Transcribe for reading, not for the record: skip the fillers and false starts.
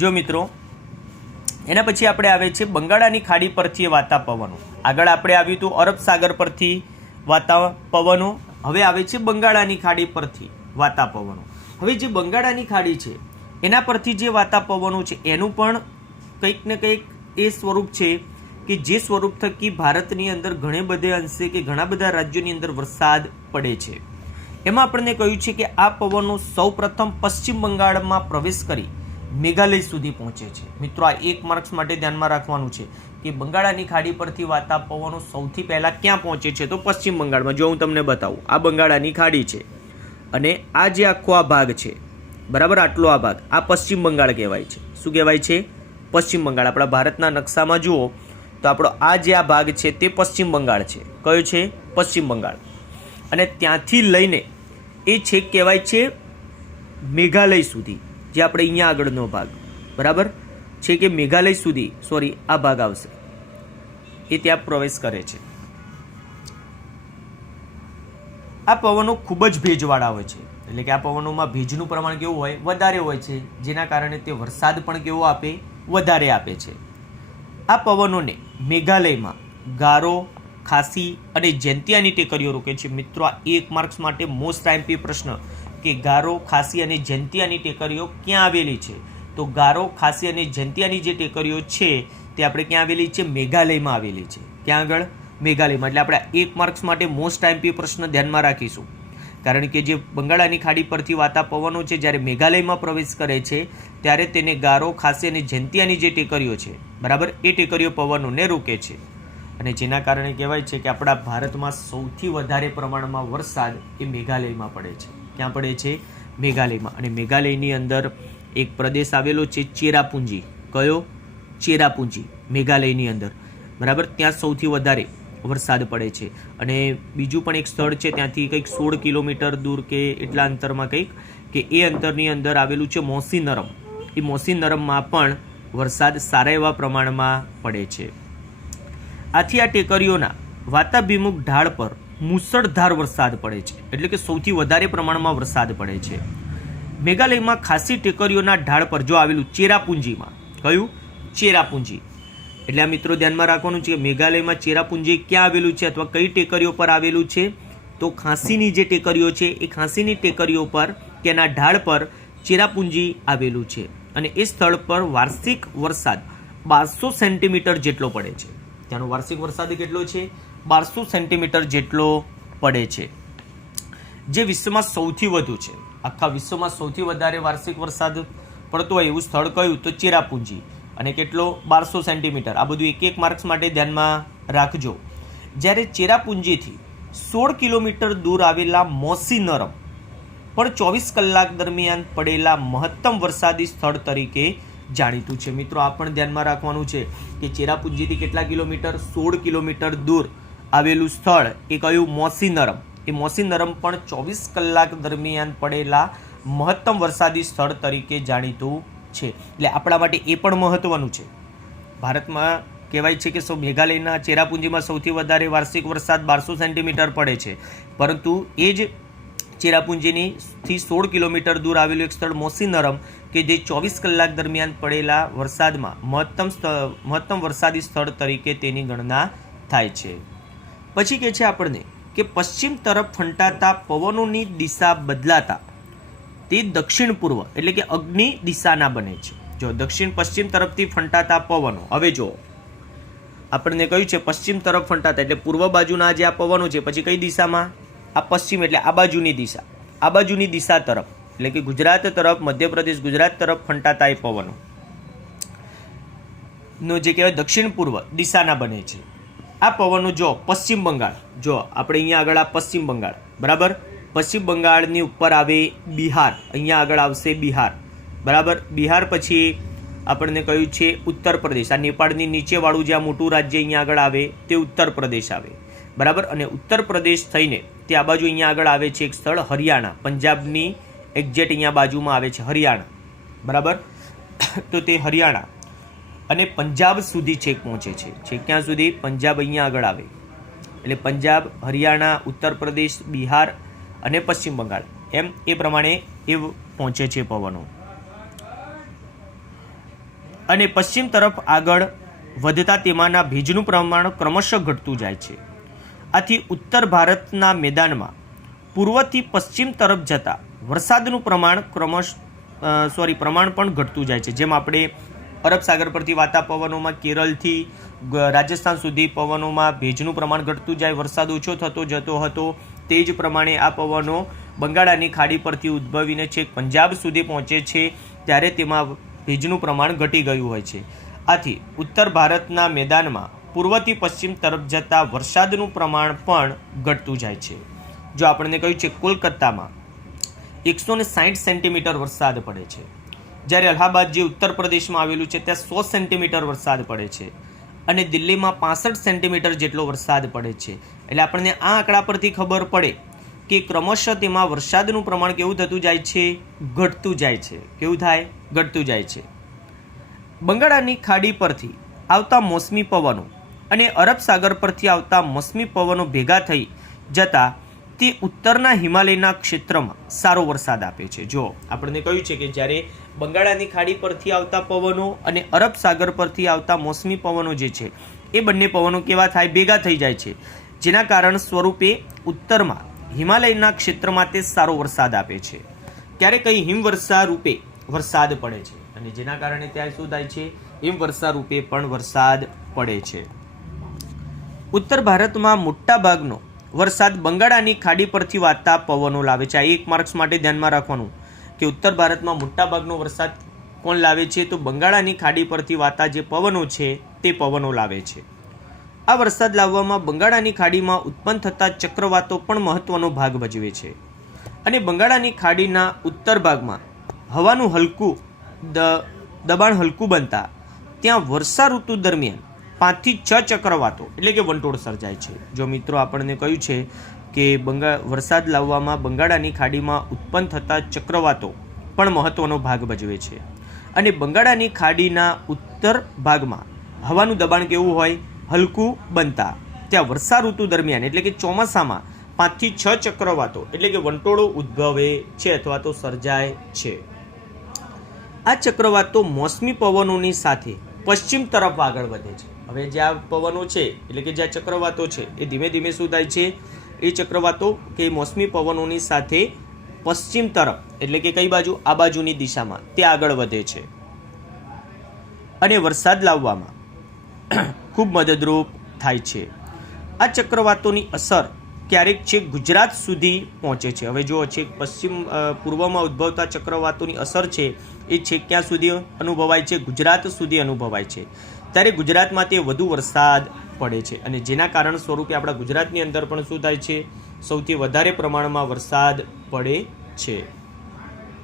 જો મિત્રો એના પછી આપણે આવે છે બંગાળાની ખાડી પરથી વાતા પવનો. આગળ આપણે આવ્યું હતું અરબ સાગર પરથી વાતા પવનો, હવે આવે છે બંગાળાની ખાડી પરથી વાતા પવનો. હવે જે બંગાળાની ખાડી છે એના પરથી જે વાતા પવનો છે એનું પણ કંઈક ને કંઈક એ સ્વરૂપ છે કે જે સ્વરૂપ થકી ભારતની અંદર ઘણે બધે અંશે કે ઘણા બધા રાજ્યોની અંદર વરસાદ પડે છે. એમાં આપણને કહ્યું છે કે આ પવનો સૌ પ્રથમ પશ્ચિમ બંગાળમાં પ્રવેશ કરી મેઘાલય સુધી પહોંચે છે. મિત્રો આ 1 માર્ક્સ માટે ધ્યાનમાં રાખવાનું છે કે બંગાળાની ખાડી પરથી વાતા પવનો સૌથી પહેલા ક્યાં પહોંચે છે તો પશ્ચિમ બંગાળમાં. જો હું તમને બતાવું, આ બંગાળાની ખાડી છે અને આ જે આખો આ ભાગ છે, બરાબર, આટલો આ ભાગ, આ પશ્ચિમ બંગાળ કહેવાય છે. શું કહેવાય છે? પશ્ચિમ બંગાળ. આપણા ભારતના નકશામાં જુઓ તો આપણો આ જે આ ભાગ છે તે પશ્ચિમ બંગાળ છે. કયો છે? પશ્ચિમ બંગાળ. અને ત્યાંથી લઈને એ છેક કહેવાય છે મેઘાલય સુધી, જે આપણે અહીંયા આગળનો ભાગ, બરાબર છે કે મેઘાલય સુધી, સોરી આ ભાગ આવશે, એ ત્યાં પ્રવેશ કરે છે. આ પવનો ખૂબ જ ભેજવાળા હોય છે, એટલે કે આ પવનોમાં ભેજનું પ્રમાણ કેવું હોય? વધારે હોય છે, જેના કારણે તે વરસાદ પણ કેવો આપે? વધારે આપે છે. આ પવનોને મેઘાલયમાં ગારો, ખાસી અને જૈંતિયાની ટેકરીઓ રોકે છે. મિત્રો આ 1 માર્ક્સ માટે મોસ્ટ આઈએમપી પ્રશ્ન કે ગારો, ખાસી અને જૈંતિયાની ટેકરીઓ ક્યાં આવેલી છે? તો ગારો, ખાસી અને જૈંતિયાની જે ટેકરીઓ છે તે આપણે ક્યાં આવેલી છે? મેઘાલયમાં આવેલી છે. ક્યાં આગળ? મેઘાલયમાં. એટલે આપણે 1 માર્ક્સ માટે મોસ્ટ આઈએમપી પ્રશ્ન ધ્યાનમાં રાખીશું, કારણ કે જે બંગાળાની ખાડી પરથી વાતા પવનો છે જ્યારે મેઘાલયમાં પ્રવેશ કરે છે ત્યારે તેને ગારો, ખાસી અને જૈંતિયાની જે ટેકરીઓ છે, બરાબર, એ ટેકરીઓ પવનોને રોકે છે. અને જેના કારણે કહેવાય છે કે આપણા ભારતમાં સૌથી વધારે પ્રમાણમાં વરસાદ એ મેઘાલયમાં પડે છે. ક્યાં પડે છે? મેઘાલયમાં. અને મેઘાલયની અંદર એક પ્રદેશ આવેલો છે ચેરાપુંજી. કયો? ચેરાપુંજી, મેઘાલયની અંદર, બરાબર, ત્યાં સૌથી વધારે વરસાદ પડે છે. અને બીજું પણ એક સ્થળ છે, ત્યાંથી કંઈક 16 કિલોમીટર દૂર કે એટલા અંતરમાં કંઈક, કે એ અંતરની અંદર આવેલું છે મોસીનરમ. એ મોસીનરમમાં પણ વરસાદ સારા એવા પ્રમાણમાં પડે છે. આથી આ ટેકરીઓના વાતાભિમુખ ઢાળ પર મુસળધાર વરસાદ પડે છે, એટલે કે સૌથી વધારે પ્રમાણમાં વરસાદ પડે છે. મેઘાલયમાં ખાસી ટેકરીઓના ઢાળ પર જો આવેલું ચેરાપુંજીમાં, કયું? ચેરાપુંજી. એટલે આ મિત્રો ધ્યાનમાં રાખવાનું છે કે મેઘાલયમાં ચેરાપુંજી ક્યાં આવેલું છે અથવા કઈ ટેકરીઓ પર આવેલું છે? તો ખાંસીની જે ટેકરીઓ છે એ ખાંસીની ટેકરીઓ પર કે એના ઢાળ પર ચેરાપુંજી આવેલું છે. અને એ સ્થળ પર વાર્ષિક વરસાદ 1200 સેન્ટીમીટર જેટલો પડે છે. ત્યાંનો વાર્ષિક વરસાદ કેટલો છે? 1200 સેન્ટીમીટર જેટલો પડે છે, જે વિશ્વમાં સૌથી વધુ છે. આખા વિશ્વમાં સૌથી વધારે વાર્ષિક વરસાદ પડતો હોય એવું સ્થળ કયું? તો ચેરાપુંજી. અને કેટલો? 1200 સેન્ટીમીટર. આ બધું 1 માર્ક્સ માટે ધ્યાનમાં રાખજો. જ્યારે ચેરાપુંજીથી 16 કિલોમીટર દૂર આવેલા મોસીનરમ પણ 24 કલાક દરમિયાન પડેલા મહત્તમ વરસાદી સ્થળ તરીકે જાણીતું છે. મિત્રો આ પણ ધ્યાનમાં રાખવાનું છે કે ચેરાપુંજીથી કેટલા કિલોમીટર? 16 કિલોમીટર દૂર આવેલું સ્થળ એ કયું? મોસીનરમ. એ મોસીનરમ પણ 24 કલાક દરમિયાન પડેલા મહત્તમ વરસાદી સ્થળ તરીકે જાણીતું છે. એટલે આપણા માટે એ પણ મહત્વનું છે. ભારતમાં કહેવાય છે કે મેઘાલયના ચેરાપુંજીમાં સૌથી વધારે વાર્ષિક વરસાદ 1200 સેન્ટીમીટર પડે છે, પરંતુ એ જ ચેરાપુંજીની થી 16 કિલોમીટર દૂર આવેલું એક સ્થળ મોસીનરમ કે જે 24 કલાક દરમિયાન પડેલા વરસાદમાં મહત્તમ વરસાદી સ્થળ તરીકે તેની ગણના થાય છે. પછી કહે છે આપણને કે પશ્ચિમ તરફ ફંટાતા પવનોની દિશા બદલાતા તે દક્ષિણ પૂર્વ એટલે કે અગ્નિ દિશાના બને છે. જો દક્ષિણ પશ્ચિમ તરફથી ફંટાતા પવનો, હવે જો આપણને કહ્યું છે પશ્ચિમ તરફ ફંટાતા એટલે પૂર્વ બાજુના જે આ પવનો છે, પછી કઈ દિશામાં? આ પશ્ચિમ એટલે આ બાજુની દિશા, આ બાજુની દિશા તરફ એટલે કે ગુજરાત તરફ, મધ્યપ્રદેશ, ગુજરાત તરફ ફંટાતા એ પવનો નો જે કહેવાય દક્ષિણ પૂર્વ દિશાના બને છે. આ પવનો જો પશ્ચિમ બંગાળ, જો આપણે અહીંયા આગળ આ પશ્ચિમ બંગાળ, બરાબર, પશ્ચિમ બંગાળની ઉપર આવે બિહાર, અહીંયા આગળ આવશે બિહાર, બરાબર. બિહાર પછી આપણને કહ્યું છે ઉત્તર પ્રદેશ, આ નેપાળની નીચેવાળું જે આ મોટું રાજ્ય અહીંયા આગળ આવે તે ઉત્તર પ્રદેશ આવે, બરાબર. અને ઉત્તર પ્રદેશ થઈને તે આ બાજુ અહીંયા આગળ આવે છે એક સ્થળ હરિયાણા, પંજાબની એક્ઝેક્ટ અહીંયા બાજુમાં આવે છે હરિયાણા, બરાબર. તો તે હરિયાણા અને પંજાબ સુધી છેક પહોંચે છે. છેક ક્યાં સુધી? પંજાબ અહીંયા આગળ આવે, એટલે પંજાબ, હરિયાણા, ઉત્તર પ્રદેશ, બિહાર અને પશ્ચિમ બંગાળ, એમ એ પ્રમાણે એ પહોંચે છે પવનો. અને પશ્ચિમ તરફ આગળ વધતા તેમાંના ભેજનું પ્રમાણ ક્રમશઃ ઘટતું જાય છે. આથી ઉત્તર ભારતના મેદાનમાં પૂર્વથી પશ્ચિમ તરફ જતા વરસાદનું પ્રમાણ પ્રમાણ પણ ઘટતું જાય છે. જેમ આપણે અરબ સાગર પરથી વાતા પવનોમાં કેરળથી રાજસ્થાન સુધી પવનોમાં ભેજનું પ્રમાણ ઘટતું જાય, વરસાદ ઓછો થતો જતો હતો, તે જ પ્રમાણે આ પવનો બંગાળાની ખાડી પરથી ઉદ્ભવીને છેક પંજાબ સુધી પહોંચે છે ત્યારે તેમાં ભેજનું પ્રમાણ ઘટી ગયું હોય છે. આથી ઉત્તર ભારતના મેદાનમાં પૂર્વથી પશ્ચિમ તરફ જતા વરસાદનું પ્રમાણ પણ ઘટતું જાય છે. જો આપણને કહ્યું છે કોલકાતામાં 160 સેન્ટીમીટર વરસાદ પડે છે, જ્યારે અલ્હાબાદ જે ઉત્તર પ્રદેશમાં આવેલું છે ત્યાં 100 સેન્ટીમીટર વરસાદ પડે છે અને દિલ્હીમાં 65 સેન્ટીમીટર જેટલો વરસાદ પડે છે. એટલે આપણને આ આંકડા પરથી ખબર પડે કે ક્રમશઃ તેમાં વરસાદનું પ્રમાણ કેવું થતું જાય છે? ઘટતું જાય છે. કેવું થાય? ઘટતું જાય છે. બંગાળાની ખાડી પરથી આવતા મોસમી પવનો અને અરબ સાગર પરથી આવતા મોસમી પવનો ભેગા થઈ જતા તે ઉત્તરના હિમાલયના ક્ષેત્રમાં સારો વરસાદ આપે છે. જો આપણને કહ્યું છે કે જ્યારે બંગાળાની ખાડી પરથી આવતા પવનો અને અરબ સાગર પરથી આવતા મોસમી પવનો જે છે એ બંને પવનો કેવા થાય? ભેગા થઈ જાય છે, જેના કારણ સ્વરૂપે ઉત્તરમાં હિમાલયના ક્ષેત્રમાં તે સારો વરસાદ આપે છે. ત્યારે કંઈ હિમવર્ષા રૂપે વરસાદ પડે છે અને જેના કારણે ત્યાં શું થાય છે? હિમવર્ષા રૂપે પણ વરસાદ પડે છે. ઉત્તર ભારતમાં મોટા ભાગનો વરસાદ બંગાળાની ખાડી પરથી વાતા પવનો લાવે છે. આ એક માર્ક્સ માટે ધ્યાનમાં રાખવાનું કે ઉત્તર ભારતમાં મોટાભાગનો વરસાદ કોણ લાવે છે? તો બંગાળાની ખાડી પરથી વાતા જે પવનો છે તે પવનો લાવે છે. આ વરસાદ લાવવામાં બંગાળાની ખાડીમાં ઉત્પન્ન થતા ચક્રવાતો પણ મહત્વનો ભાગ ભજવે છે અને બંગાળાની ખાડીના ઉત્તર ભાગમાં હવાનું દબાણ હલકું બનતા ત્યાં વર્ષા ઋતુ દરમિયાન 5 થી 6 ચક્રવાતો એટલે કે વંટોળ સર્જાય છે. જો મિત્રો આપણને કહ્યું છે કે વરસાદ લાવવામાં બંગાળાની ખાડીમાં ઉત્પન્ન થતા ચક્રવાતો પણ મહત્વનો ભાગ ભજવે છે અને બંગાળાની ખાડીના ઉત્તર ભાગમાં હવાનું દબાણ કેવું હોય? હલકું બનતા ત્યાં વર્ષા ઋતુ દરમિયાન એટલે કે ચોમાસામાં 5 થી 6 ચક્રવાતો એટલે કે વંટોળો ઉદ્ભવે છે અથવા તો સર્જાય છે. આ ચક્રવાતો મોસમી પવનોની સાથે પશ્ચિમ તરફ આગળ વધે છે. હવે જે આ પવનો છે એટલે કે જે આ ચક્રવાતો છે એ ધીમે ધીમે શું થાય છે? એ ચક્રવાતો કે મોસમી પવનોની સાથે પશ્ચિમ તરફ એટલે કે કઈ બાજુ? આ બાજુની દિશામાં તે આગળ વધે છે અને વરસાદ લાવવામાં ખૂબ મદદરૂપ થાય છે. આ ચક્રવાતોની અસર ક્યારેક છેક ગુજરાત સુધી પહોંચે છે. હવે જો છેક પૂર્વમાં ઉદ્ભવતા ચક્રવાતોની અસર છે એ છેક ક્યાં સુધી અનુભવાય છે? ગુજરાત સુધી અનુભવાય છે. ત્યારે ગુજરાતમાં તે વધુ વરસાદ પડે છે અને જેના કારણ સ્વરૂપે આપણા ગુજરાતની અંદર પણ શું થાય છે? સૌથી વધારે પ્રમાણમાં વરસાદ પડે છે.